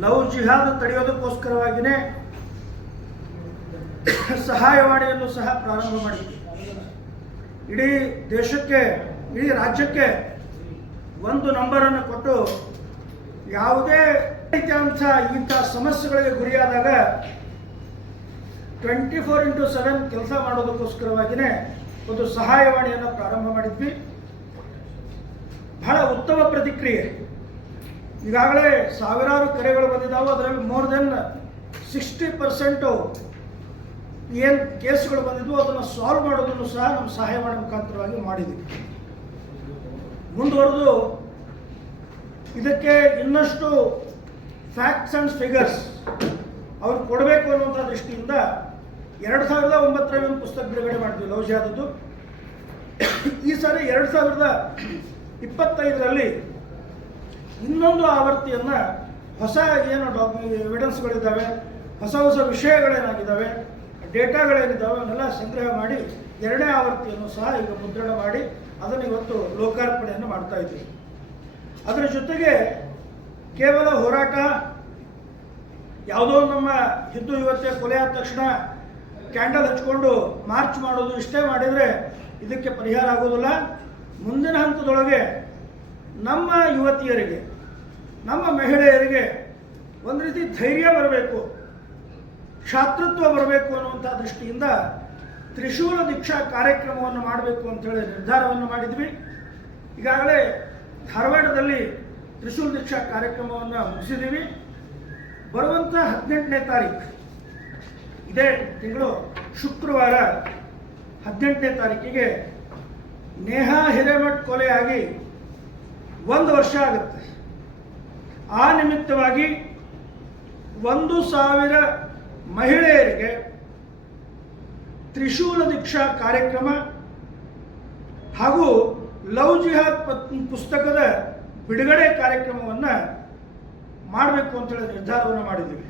Love ಜಿಹಾದ್ ತಡೆಯೋದಕ್ಕೋಸ್ಕರವಾಗಿಯೇ ಸಹಾಯವಾಣಿಯನ್ನು ಸಹ ಪ್ರಾರಂಭ ಮಾಡಿದ್ವಿ ಇಡೀ ದೇಶಕ್ಕೆ, ಇಡೀ ರಾಜ್ಯಕ್ಕೆ ಒಂದು ನಂಬರನ್ನು ಕೊಟ್ಟು ಯಾವುದೇ ರೀತಿಯಾದಂಥ ಇಂಥ ಸಮಸ್ಯೆಗಳಿಗೆ ಗುರಿಯಾದಾಗ ಟ್ವೆಂಟಿ ಫೋರ್ ಇಂಟು ಸೆವೆನ್ ಕೆಲಸ ಮಾಡೋದಕ್ಕೋಸ್ಕರವಾಗಿಯೇ ಒಂದು ಸಹಾಯವಾಣಿಯನ್ನು ಪ್ರಾರಂಭ ಮಾಡಿದ್ವಿ. ಬಹಳ ಉತ್ತಮ ಪ್ರತಿಕ್ರಿಯೆ. ಈಗಾಗಲೇ ಸಾವಿರಾರು ಕರೆಗಳು ಬಂದಿದ್ದಾವೆ, ಅದರಲ್ಲಿ ಮೋರ್ ದೆನ್ ಸಿಕ್ಸ್ಟಿ ಪರ್ಸೆಂಟು ಏನು ಕೇಸ್ಗಳು ಬಂದಿದ್ವು ಅದನ್ನು ಸಾಲ್ವ್ ಮಾಡೋದನ್ನು ಸಹ ನಮ್ಮ ಸಹಾಯವಾಣಿ ಮುಖಾಂತರವಾಗಿ ಮಾಡಿದ್ವಿ. ಮುಂದುವರೆದು ಇದಕ್ಕೆ ಇನ್ನಷ್ಟು ಫ್ಯಾಕ್ಟ್ಸ್ ಆ್ಯಂಡ್ ಫಿಗರ್ಸ್ ಅವ್ರು ಕೊಡಬೇಕು ಅನ್ನುವಂಥ ದೃಷ್ಟಿಯಿಂದ ಎರಡು ಸಾವಿರದ ಒಂಬತ್ತರಲ್ಲಿ ಒಂದು ಪುಸ್ತಕ ಬಿಡುಗಡೆ ಮಾಡಿದ್ವಿ ಲೌಜಾದದ್ದು ಈ ಸಾರಿ ಎರಡು ಸಾವಿರದ ಇಪ್ಪತ್ತೈದರಲ್ಲಿ ಇನ್ನೊಂದು ಆವೃತ್ತಿಯನ್ನು ಹೊಸ ಏನು ಡಾಕ್ ಎವಿಡೆನ್ಸ್ಗಳಿದ್ದಾವೆ ಹೊಸ ಹೊಸ ವಿಷಯಗಳೇನಾಗಿದ್ದಾವೆ ಡೇಟಾಗಳೇನಿದ್ದಾವೆ ಅವನ್ನೆಲ್ಲ ಸಂಗ್ರಹ ಮಾಡಿ ಎರಡನೇ ಆವೃತ್ತಿಯನ್ನು ಸಹ ಈಗ ಮುದ್ರಣ ಮಾಡಿ ಅದನ್ನು ಇವತ್ತು ಲೋಕಾರ್ಪಣೆಯನ್ನು ಮಾಡ್ತಾ ಇದ್ದೀವಿ. ಅದರ ಜೊತೆಗೆ ಕೇವಲ ಹೋರಾಟ, ಯಾವುದೋ ನಮ್ಮ ಹಿಂದೂ ಯುವತಿಯ ಕೊಲೆ ಆದ ತಕ್ಷಣ ಕ್ಯಾಂಡಲ್ ಹಚ್ಕೊಂಡು ಮಾರ್ಚ್ ಮಾಡೋದು ಇಷ್ಟೇ ಮಾಡಿದರೆ ಇದಕ್ಕೆ ಪರಿಹಾರ ಆಗೋದಿಲ್ಲ. ಮುಂದಿನ ಹಂತದೊಳಗೆ ನಮ್ಮ ಯುವತಿಯರಿಗೆ ನಮ್ಮ ಮಹಿಳೆಯರಿಗೆ ಒಂದು ರೀತಿ ಧೈರ್ಯ ಬರಬೇಕು ಕ್ಷಾತೃತ್ವ ಬರಬೇಕು ಅನ್ನುವಂಥ ದೃಷ್ಟಿಯಿಂದ ತ್ರಿಶೂಲ ದೀಕ್ಷಾ ಕಾರ್ಯಕ್ರಮವನ್ನು ಮಾಡಬೇಕು ಅಂತೇಳಿ ನಿರ್ಧಾರವನ್ನು ಮಾಡಿದ್ವಿ. ಈಗಾಗಲೇ ಧಾರವಾಡದಲ್ಲಿ ತ್ರಿಶೂಲ ದೀಕ್ಷಾ ಕಾರ್ಯಕ್ರಮವನ್ನು ಮುಗಿಸಿದ್ದೀವಿ ಬರುವಂಥ ಹದಿನೆಂಟನೇ ತಾರೀಕು ಇದೇ ತಿಂಗಳು ಶುಕ್ರವಾರ ಹದಿನೆಂಟನೇ ತಾರೀಕಿಗೆ ನೇಹಾ ಹಿರೇಮಠ್ ಕೊಲೆಯಾಗಿ ಒಂದು ವರ್ಷ ಆಗುತ್ತೆ. ಆ ನಿಮಿತ್ತವಾಗಿ ಒಂದು ಸಾವಿರ ಮಹಿಳೆಯರಿಗೆ ತ್ರಿಶೂಲ ದೀಕ್ಷಾ ಕಾರ್ಯಕ್ರಮ ಹಾಗೂ ಲವ್ ಜಿಹಾದ್ ಪುಸ್ತಕದ ಬಿಡುಗಡೆ ಕಾರ್ಯಕ್ರಮವನ್ನು ಮಾಡಬೇಕು ಅಂತೇಳಿ ನಿರ್ಧಾರವನ್ನು ಮಾಡಿದ್ದೀವಿ.